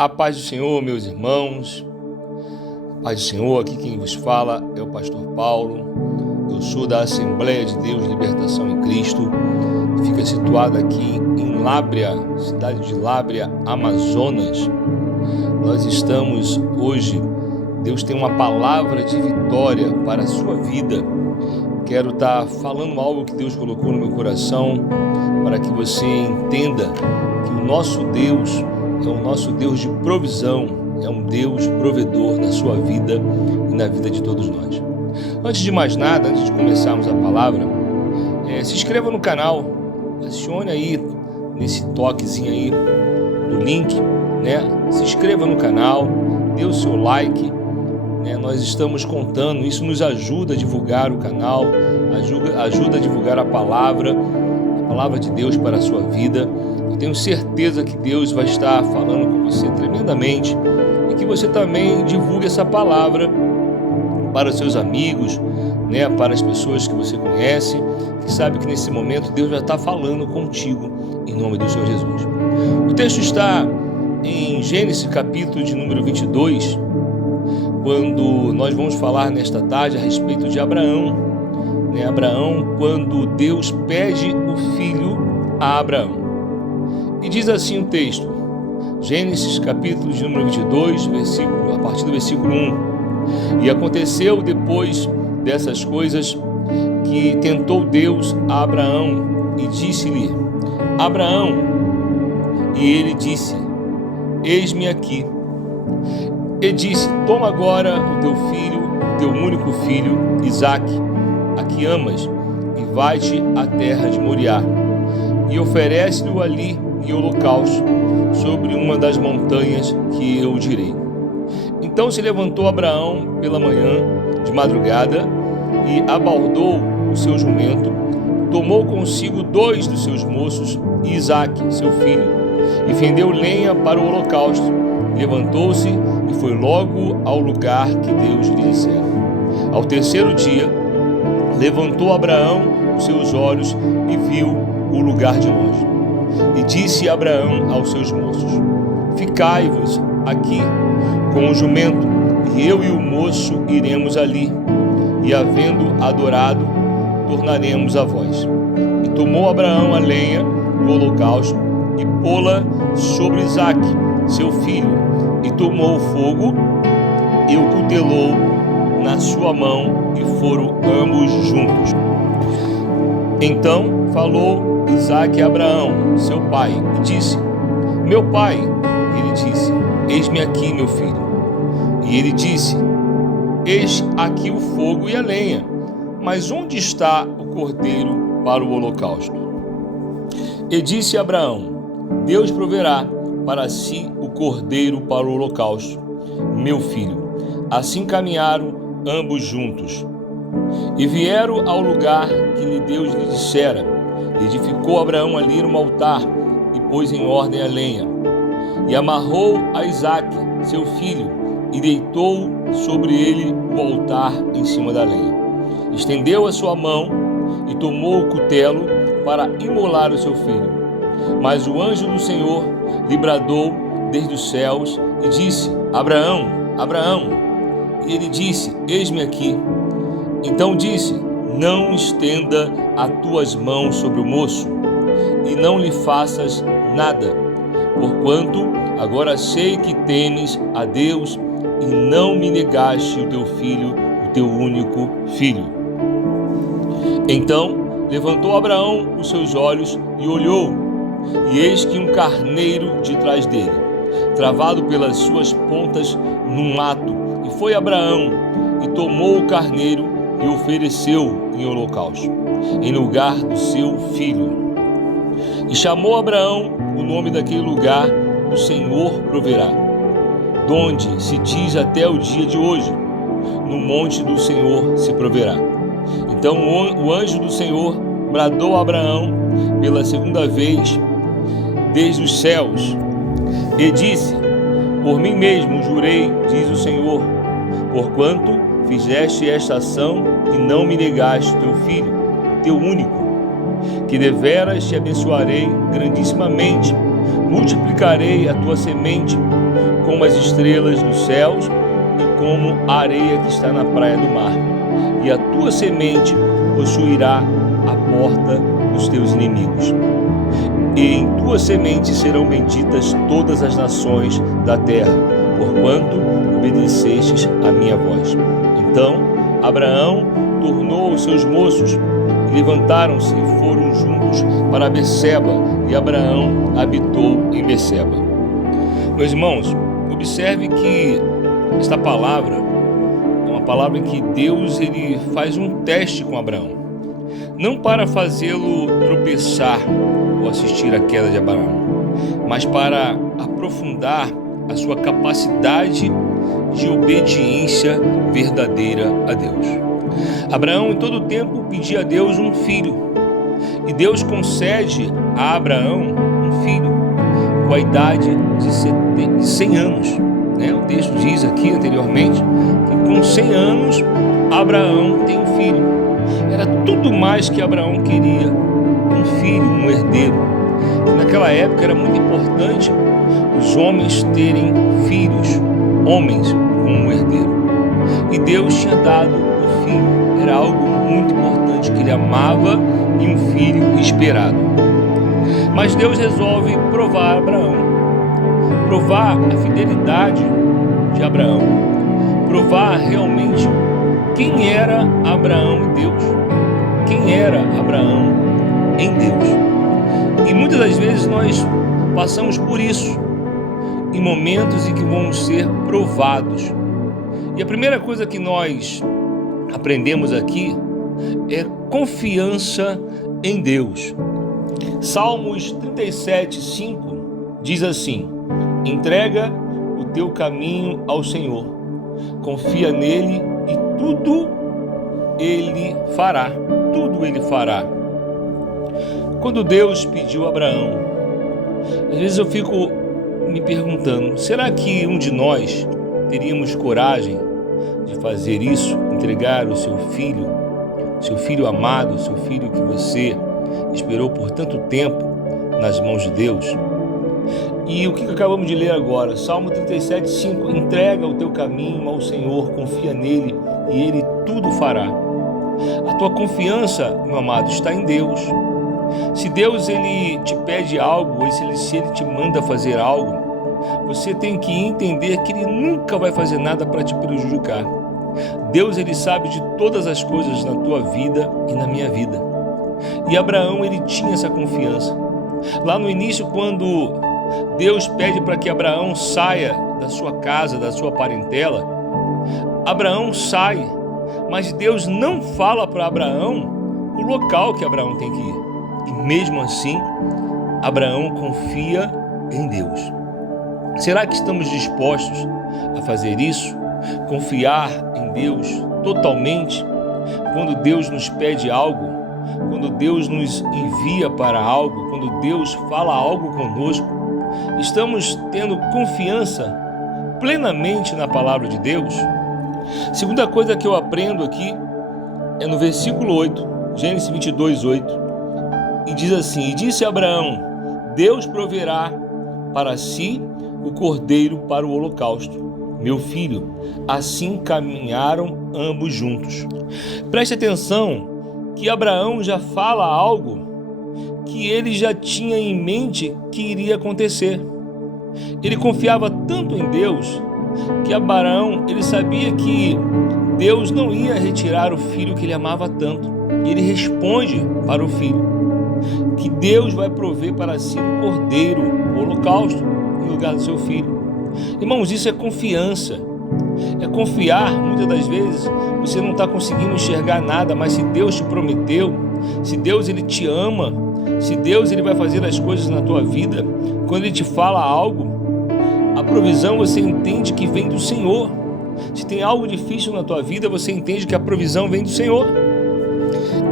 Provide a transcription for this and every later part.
A paz do Senhor, meus irmãos. A paz do Senhor, aqui quem vos fala é o pastor Paulo. Eu sou da Assembleia de Deus Libertação em Cristo. Fica situada aqui em Lábrea, cidade de Lábrea, Amazonas. Nós estamos hoje, Deus tem uma palavra de vitória para a sua vida. Quero estar falando algo que Deus colocou no meu coração para que você entenda que o nosso Deus é o nosso Deus de provisão, é um Deus provedor na sua vida e na vida de todos nós. Antes de mais nada, antes de começarmos a palavra, se inscreva no canal, acione aí nesse toquezinho aí do link, se inscreva no canal, dê o seu like, nós estamos contando, isso nos ajuda a divulgar o canal, ajuda a divulgar a palavra de Deus para a sua vida. Eu tenho certeza que Deus vai estar falando com você tremendamente e que você também divulgue essa palavra para os seus amigos, para as pessoas que você conhece, que sabe que nesse momento Deus vai estar falando contigo em nome do Senhor Jesus. O texto está em Gênesis capítulo de número 22, quando nós vamos falar nesta tarde a respeito de Abraão. Abraão, quando Deus pede o filho a Abraão. E diz assim o texto, Gênesis capítulo de número 22, a partir do versículo 1. E aconteceu depois dessas coisas que tentou Deus a Abraão e disse-lhe, Abraão, e ele disse, eis-me aqui. E disse, toma agora o teu filho, o teu único filho, Isaque, a que amas, e vai-te à terra de Moriá, e oferece-o ali em holocausto, sobre uma das montanhas que eu direi. Então se levantou Abraão pela manhã, de madrugada, e abaldou o seu jumento, tomou consigo 2 dos seus moços, e Isaque, seu filho, e fendeu lenha para o holocausto, levantou-se e foi logo ao lugar que Deus lhe dissera. Ao terceiro dia, levantou Abraão os seus olhos e viu o lugar de longe. E disse Abraão aos seus moços, ficai-vos aqui com o jumento, e eu e o moço iremos ali, e havendo adorado, tornaremos a vós. E tomou Abraão a lenha do holocausto, e pô-la sobre Isaque, seu filho, e tomou o fogo, e o cutelou na sua mão, e foram ambos juntos. Então falou Isaque a Abraão, seu pai, e disse, meu pai. Ele disse, eis-me aqui, meu filho. E ele disse, eis aqui o fogo e a lenha, mas onde está o cordeiro para o holocausto? E disse Abraão, Deus proverá para si o cordeiro para o holocausto, meu filho. Assim caminharam ambos juntos, e vieram ao lugar que Deus lhe dissera. Edificou Abraão ali um altar, e pôs em ordem a lenha, e amarrou a Isaque, seu filho, e deitou sobre ele o altar em cima da lenha. Estendeu a sua mão, e tomou o cutelo para imolar o seu filho. Mas o anjo do Senhor lhe bradou desde os céus, e disse, Abraão, Abraão. E ele disse, eis-me aqui. Então disse, não estenda as tuas mãos sobre o moço, e não lhe faças nada, porquanto agora sei que temes a Deus, e não me negaste o teu filho, o teu único filho. Então levantou Abraão os seus olhos e olhou, e eis que um carneiro de trás dele, travado pelas suas pontas num mato, e foi Abraão, e tomou o carneiro, e ofereceu em holocausto, em lugar do seu filho. E chamou Abraão o nome daquele lugar, o Senhor proverá, donde se diz até o dia de hoje, no monte do Senhor se proverá. Então o anjo do Senhor bradou a Abraão pela segunda vez desde os céus, e disse, por mim mesmo jurei, diz o Senhor, porquanto fizeste esta ação e não me negaste teu filho, teu único, que deveras te abençoarei grandissimamente, multiplicarei a tua semente como as estrelas dos céus e como a areia que está na praia do mar. E a tua semente possuirá a porta dos teus inimigos. E em tua semente serão benditas todas as nações da terra, porquanto obedecestes à minha voz. Então Abraão tornou os seus moços, e levantaram-se e foram juntos para Beceba, e Abraão habitou em Beceba. Meus irmãos, observe que esta palavra é uma palavra em que Deus ele faz um teste com Abraão, não para fazê-lo tropeçar ou assistir à queda de Abraão, mas para aprofundar a sua capacidade de obediência verdadeira a Deus. Abraão em todo o tempo pedia a Deus um filho, e Deus concede a Abraão um filho com a idade de 100 anos. O texto diz aqui anteriormente que com 100 anos Abraão tem um filho. Era tudo mais que Abraão queria, um filho, um herdeiro. Naquela época era muito importante os homens terem filhos, homens como herdeiro. E Deus tinha dado o filho, era algo muito importante que ele amava e um filho esperado. Mas Deus resolve provar Abraão, provar a fidelidade de Abraão, provar realmente quem era Abraão em Deus, quem era Abraão em Deus. E muitas das vezes nós passamos por isso, em momentos em que vamos ser provados. E a primeira coisa que nós aprendemos aqui é confiança em Deus. Salmos 37:5 diz assim: entrega o teu caminho ao Senhor, confia nele e tudo ele fará, tudo ele fará. Quando Deus pediu a Abraão, às vezes eu fico me perguntando, será que um de nós teríamos coragem de fazer isso, entregar o seu filho amado, seu filho que você esperou por tanto tempo nas mãos de Deus? E o que acabamos de ler agora? Salmo 37:5, entrega o teu caminho ao Senhor, confia nele e ele tudo fará. A tua confiança, meu amado, está em Deus. Se Deus ele te pede algo, ou se ele te manda fazer algo, você tem que entender que ele nunca vai fazer nada para te prejudicar. Deus ele sabe de todas as coisas na tua vida e na minha vida. E Abraão ele tinha essa confiança. Lá no início, quando Deus pede para que Abraão saia da sua casa, da sua parentela, Abraão sai, mas Deus não fala para Abraão o local que Abraão tem que ir. E mesmo assim, Abraão confia em Deus. Será que estamos dispostos a fazer isso? Confiar em Deus totalmente? Quando Deus nos pede algo, quando Deus nos envia para algo, quando Deus fala algo conosco, estamos tendo confiança plenamente na palavra de Deus? Segunda coisa que eu aprendo aqui é no versículo 8, Gênesis 22:8, e diz assim: e disse Abraão, Deus proverá para si o cordeiro para o holocausto, meu filho. Assim caminharam ambos juntos. Preste atenção que Abraão já fala algo que ele já tinha em mente que iria acontecer. Ele confiava tanto em Deus que Abraão ele sabia que Deus não ia retirar o filho que ele amava tanto. E ele responde para o filho que Deus vai prover para si um cordeiro, o holocausto, no lugar do seu filho. Irmãos, isso é confiança. É confiar. Muitas das vezes você não está conseguindo enxergar nada, mas se Deus te prometeu, se Deus ele te ama, se Deus ele vai fazer as coisas na tua vida, quando ele te fala algo, a provisão você entende que vem do Senhor. Se tem algo difícil na tua vida, você entende que a provisão vem do Senhor.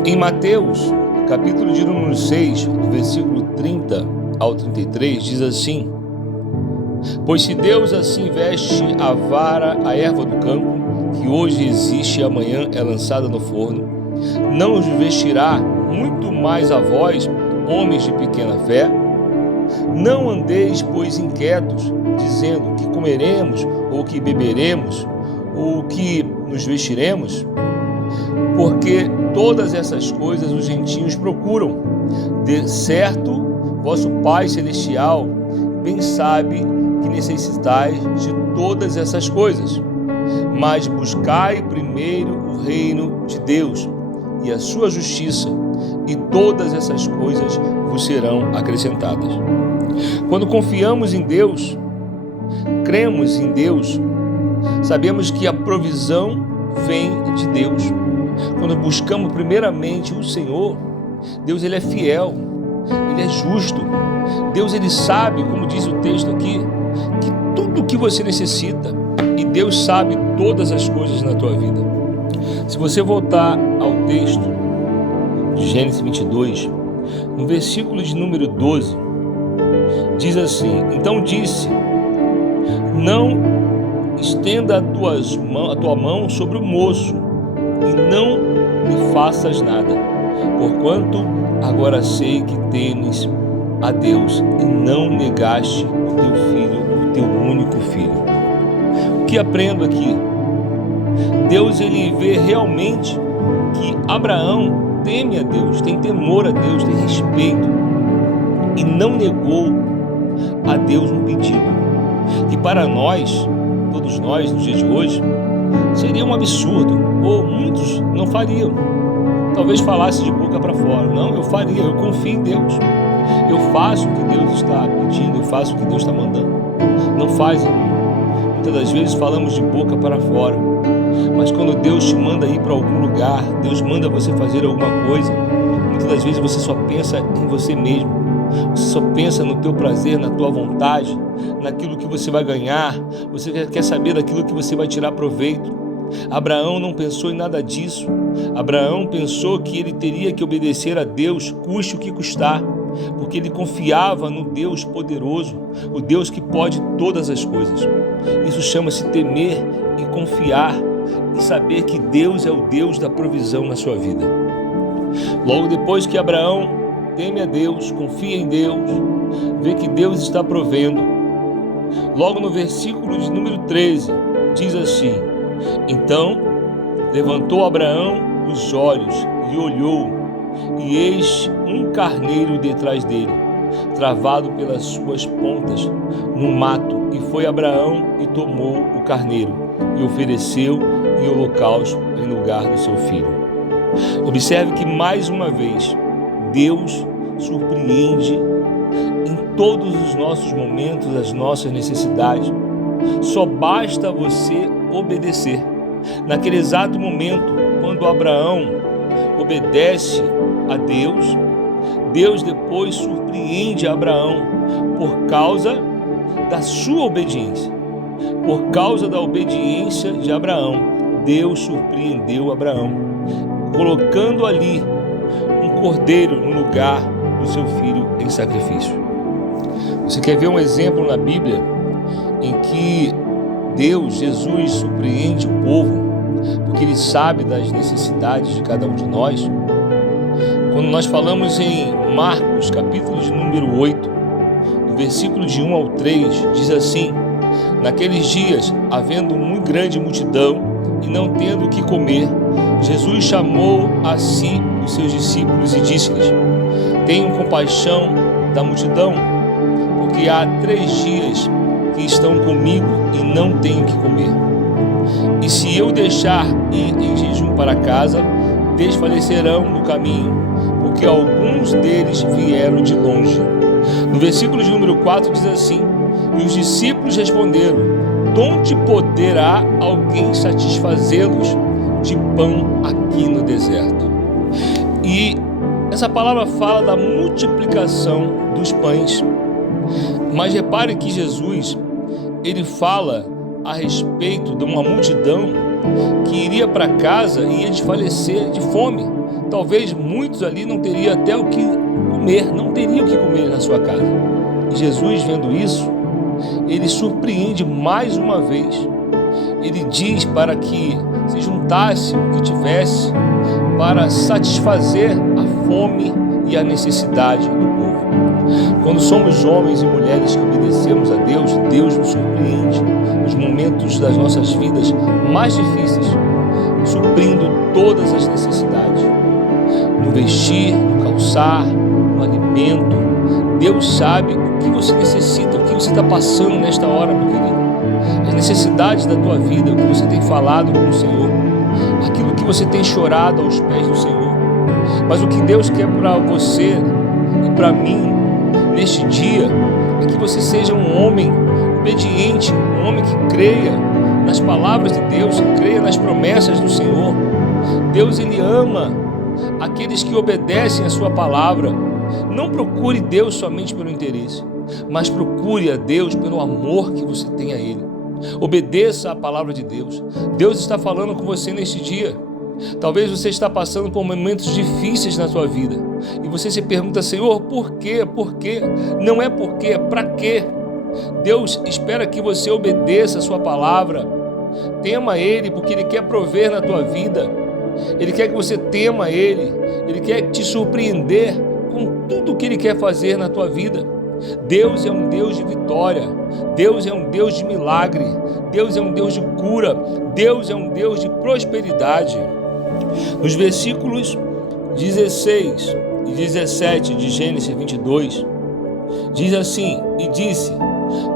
Em Mateus, capítulo de número 6, do versículo 30 ao 33, diz assim: pois se Deus assim veste a vara, a erva do campo, que hoje existe e amanhã é lançada no forno, não os vestirá muito mais a vós, homens de pequena fé? Não andeis, pois, inquietos, dizendo que comeremos, ou que beberemos, ou que nos vestiremos, porque todas essas coisas os gentios procuram. De certo, vosso Pai Celestial bem sabe que necessitais de todas essas coisas. Mas buscai primeiro o reino de Deus e a sua justiça, e todas essas coisas vos serão acrescentadas. Quando confiamos em Deus, cremos em Deus, sabemos que a provisão vem de Deus. Quando buscamos primeiramente o Senhor, Deus ele é fiel, ele é justo. Deus ele sabe, como diz o texto aqui, que tudo o que você necessita, e Deus sabe todas as coisas na tua vida. Se você voltar ao texto de Gênesis 22, no versículo de número 12, diz assim: então disse, não estenda a tua mão sobre o moço, e não lhe faças nada, porquanto agora sei que temes a Deus, e não negaste o teu filho, o teu único filho. O que aprendo aqui? Deus ele vê realmente que Abraão teme a Deus, tem temor a Deus, tem respeito, e não negou a Deus um pedido que para nós, todos nós nos dias de hoje, seria um absurdo, ou muitos não fariam. Talvez falasse de boca para fora: não, eu faria, eu confio em Deus, eu faço o que Deus está pedindo, eu faço o que Deus está mandando. Não faz, irmão. Muitas das vezes falamos de boca para fora, mas quando Deus te manda ir para algum lugar, Deus manda você fazer alguma coisa, muitas das vezes você só pensa em você mesmo, você só pensa no teu prazer, na tua vontade, naquilo que você vai ganhar, você quer saber daquilo que você vai tirar proveito. Abraão não pensou em nada disso. Abraão pensou que ele teria que obedecer a Deus, custe o que custar, porque ele confiava no Deus poderoso, o Deus que pode todas as coisas. Isso chama-se temer e confiar, e saber que Deus é o Deus da provisão na sua vida. Logo depois que Abraão teme a Deus, confia em Deus, vê que Deus está provendo, logo no versículo de número 13, diz assim: então levantou Abraão os olhos e olhou, e eis um carneiro detrás dele, travado pelas suas pontas no mato, e foi Abraão e tomou o carneiro e ofereceu em holocausto em lugar do seu filho. Observe que mais uma vez Deus surpreende em todos os nossos momentos, as nossas necessidades. Só basta você obedecer. Naquele exato momento, quando Abraão obedece a Deus, Deus depois surpreende Abraão por causa da sua obediência. Por causa da obediência de Abraão, Deus surpreendeu Abraão, colocando ali um cordeiro no lugar do seu filho em sacrifício. Você quer ver um exemplo na Bíblia em que Deus, Jesus, surpreende o povo, porque Ele sabe das necessidades de cada um de nós? Quando nós falamos em Marcos, capítulo de número 8, do versículo de 1 ao 3, diz assim: naqueles dias, havendo muito grande multidão e não tendo o que comer, Jesus chamou a si os seus discípulos e disse-lhes: tenham compaixão da multidão, porque há 3 dias que estão comigo e não tenho o que comer. E se eu deixar ir em jejum para casa, desfalecerão no caminho, porque alguns deles vieram de longe. No versículo de número 4 diz assim: e os discípulos responderam: donde poderá alguém satisfazê-los de pão aqui no deserto? E essa palavra fala da multiplicação dos pães. Mas repare que Jesus, ele fala a respeito de uma multidão que iria para casa e ia desfalecer de fome. Talvez muitos ali não teriam até o que comer, não teriam o que comer na sua casa. E Jesus, vendo isso, ele surpreende mais uma vez. Ele diz para que se juntasse o que tivesse para satisfazer a fome e a necessidade do povo. Quando somos homens e mulheres que obedecemos a Deus, Deus nos surpreende nos momentos das nossas vidas mais difíceis, suprindo todas as necessidades. No vestir, no calçar, no alimento, Deus sabe o que você necessita, o que você está passando nesta hora, meu querido. As necessidades da tua vida, o que você tem falado com o Senhor, aquilo que você tem chorado aos pés do Senhor. Mas o que Deus quer para você e para mim neste dia é que você seja um homem obediente, um homem que creia nas palavras de Deus, que creia nas promessas do Senhor. Deus, Ele ama aqueles que obedecem a sua palavra. Não procure Deus somente pelo interesse, mas procure a Deus pelo amor que você tem a Ele. Obedeça a palavra de Deus. Deus está falando com você neste dia. Talvez você está passando por momentos difíceis na sua vida e você se pergunta: Senhor, por quê? Por quê? Não é por quê, é para quê? Deus espera que você obedeça a sua palavra. Tema Ele, porque Ele quer prover na tua vida. Ele quer que você tema Ele. Ele quer te surpreender com tudo que Ele quer fazer na tua vida. Deus é um Deus de vitória. Deus é um Deus de milagre. Deus é um Deus de cura. Deus é um Deus de prosperidade. Nos versículos 16 e 17 de Gênesis 22, diz assim: E disse: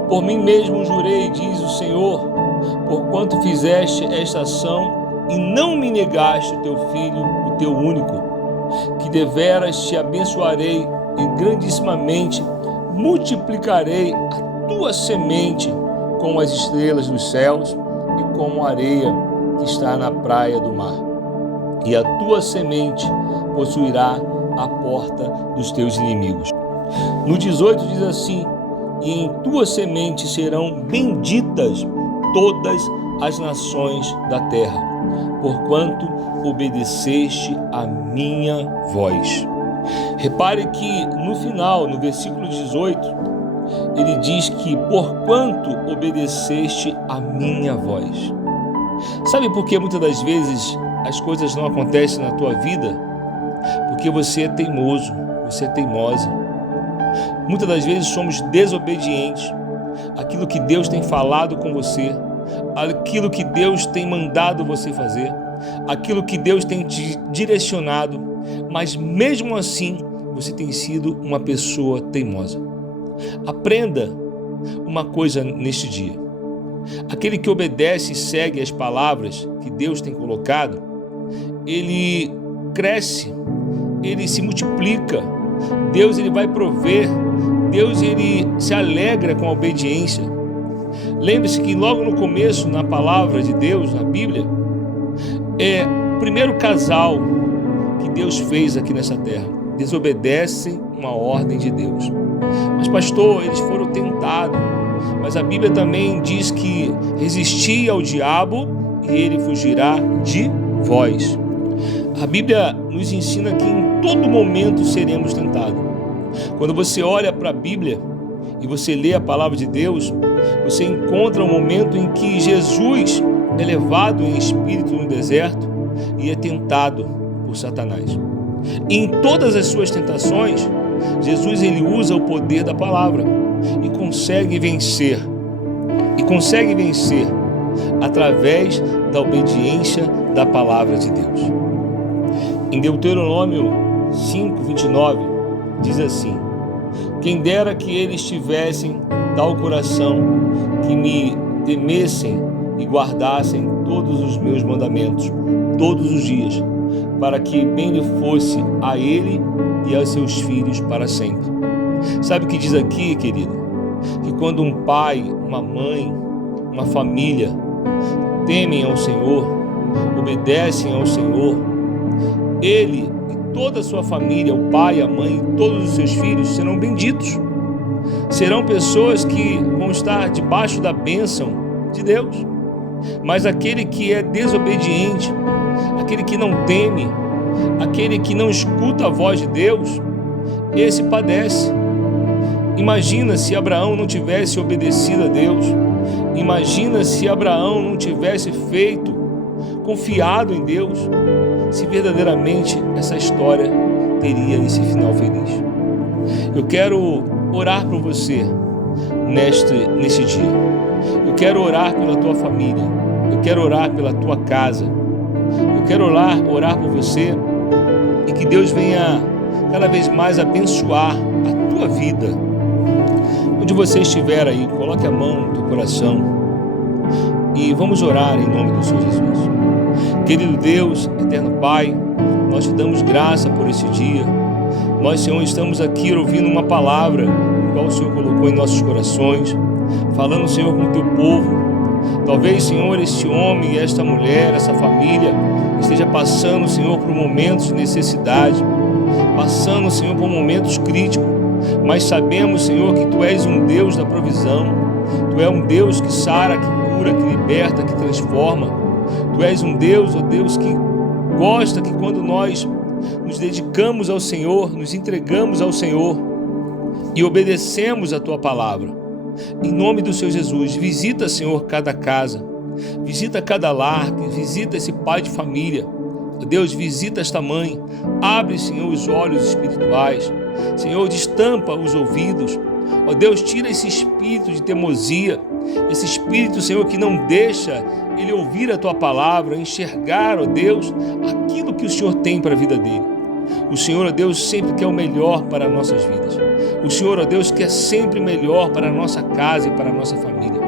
Por mim mesmo jurei, diz o Senhor, porquanto fizeste esta ação e não me negaste o teu filho, o teu único, que deveras te abençoarei e grandissimamente multiplicarei a tua semente como as estrelas dos céus e como a areia que está na praia do mar. E a tua semente possuirá a porta dos teus inimigos. No 18 diz assim: E em tua semente serão benditas todas as nações da terra, porquanto obedeceste a minha voz. Repare que no final, no versículo 18, ele diz que porquanto obedeceste a minha voz. Sabe por que muitas das vezes as coisas não acontecem na tua vida? Porque você é teimoso, você é teimosa. Muitas das vezes somos desobedientes àquilo que Deus tem falado com você, aquilo que Deus tem mandado você fazer, aquilo que Deus tem te direcionado, mas mesmo assim você tem sido uma pessoa teimosa. Aprenda uma coisa neste dia: aquele que obedece e segue as palavras que Deus tem colocado, ele cresce, ele se multiplica. Deus, ele vai prover. Deus, ele se alegra com a obediência. Lembre-se que logo no começo, na palavra de Deus, na Bíblia, é o primeiro casal que Deus fez aqui nessa terra. Desobedecem uma ordem de Deus. Mas pastor, eles foram tentados. Mas a Bíblia também diz que resisti ao diabo e ele fugirá de vós. A Bíblia nos ensina que em todo momento seremos tentados. Quando você olha para a Bíblia e você lê a palavra de Deus, você encontra um momento em que Jesus é levado em espírito no deserto e é tentado por Satanás. E em todas as suas tentações, Jesus, ele usa o poder da palavra e consegue vencer. E consegue vencer através da obediência da palavra de Deus. Em Deuteronômio 5:29 diz assim: Quem dera que eles tivessem tal coração, que me temessem e guardassem todos os meus mandamentos, todos os dias, para que bem lhe fosse a ele e aos seus filhos para sempre. Sabe o que diz aqui, querido? Que quando um pai, uma mãe, uma família temem ao Senhor, obedecem ao Senhor, ele e toda a sua família, o pai, a mãe e todos os seus filhos serão benditos. Serão pessoas que vão estar debaixo da bênção de Deus. Mas aquele que é desobediente, aquele que não teme, aquele que não escuta a voz de Deus, esse padece. Imagina se Abraão não tivesse obedecido a Deus. Imagina se Abraão não tivesse confiado em Deus, se verdadeiramente essa história teria esse final feliz. Eu quero orar por você nesse dia. Eu quero orar pela tua família. Eu quero orar pela tua casa. Eu quero orar por você e que Deus venha cada vez mais abençoar a tua vida. Onde você estiver aí, coloque a mão no teu coração e vamos orar em nome do Senhor Jesus. Querido Deus, eterno Pai, nós te damos graça por esse dia. Nós, Senhor, estamos aqui ouvindo uma palavra qual o Senhor colocou em nossos corações, falando, Senhor, com o teu povo. Talvez, Senhor, este homem, esta mulher, essa família esteja passando, Senhor, por momentos de necessidade, passando, Senhor, por momentos críticos, mas sabemos, Senhor, que Tu és um Deus da provisão. Tu és um Deus que sara, que cura, que liberta, que transforma. Tu és um Deus, ó Deus, que gosta que quando nós nos dedicamos ao Senhor, nos entregamos ao Senhor e obedecemos a Tua palavra. Em nome do Senhor Jesus, visita, Senhor, cada casa, visita cada lar, visita esse pai de família. Deus, visita esta mãe, abre, Senhor, os olhos espirituais. Senhor, destampa os ouvidos. Ó Deus, tira esse espírito de teimosia, esse espírito, Senhor, que não deixa ele ouvir a Tua palavra, enxergar, ó Deus, aquilo que o Senhor tem para a vida dele. O Senhor, ó Deus, sempre quer o melhor para as nossas vidas. O Senhor, ó Deus, quer sempre o melhor para a nossa casa e para a nossa família.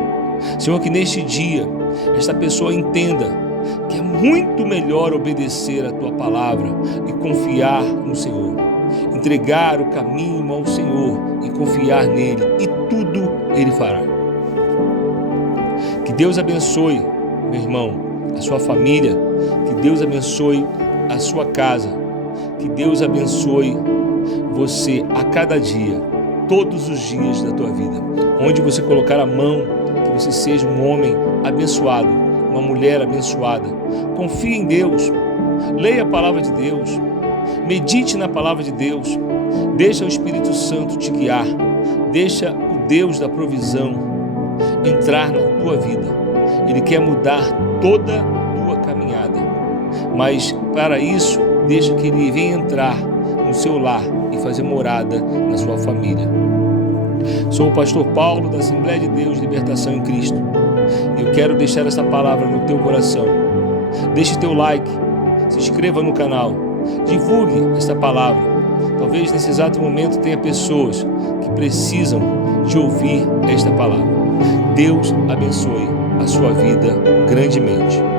Senhor, que neste dia, esta pessoa entenda que é muito melhor obedecer a Tua palavra e confiar no Senhor. Entregar o caminho ao Senhor e confiar nele, e tudo Ele fará. Que Deus abençoe, meu irmão, a sua família. Que Deus abençoe a sua casa. Que Deus abençoe você a cada dia, todos os dias da tua vida. Onde você colocar a mão, que você seja um homem abençoado, uma mulher abençoada. Confie em Deus, leia a palavra de Deus, medite na palavra de Deus, deixa o Espírito Santo te guiar, deixa o Deus da provisão entrar na tua vida. Ele quer mudar toda a tua caminhada, mas para isso, deixa que Ele venha entrar no seu lar e fazer morada na sua família. Sou o pastor Paulo da Assembleia de Deus Libertação em Cristo. Eu quero deixar essa palavra no teu coração. Deixe teu like, se inscreva no canal, divulgue esta palavra. Talvez nesse exato momento tenha pessoas que precisam de ouvir esta palavra. Deus abençoe a sua vida grandemente.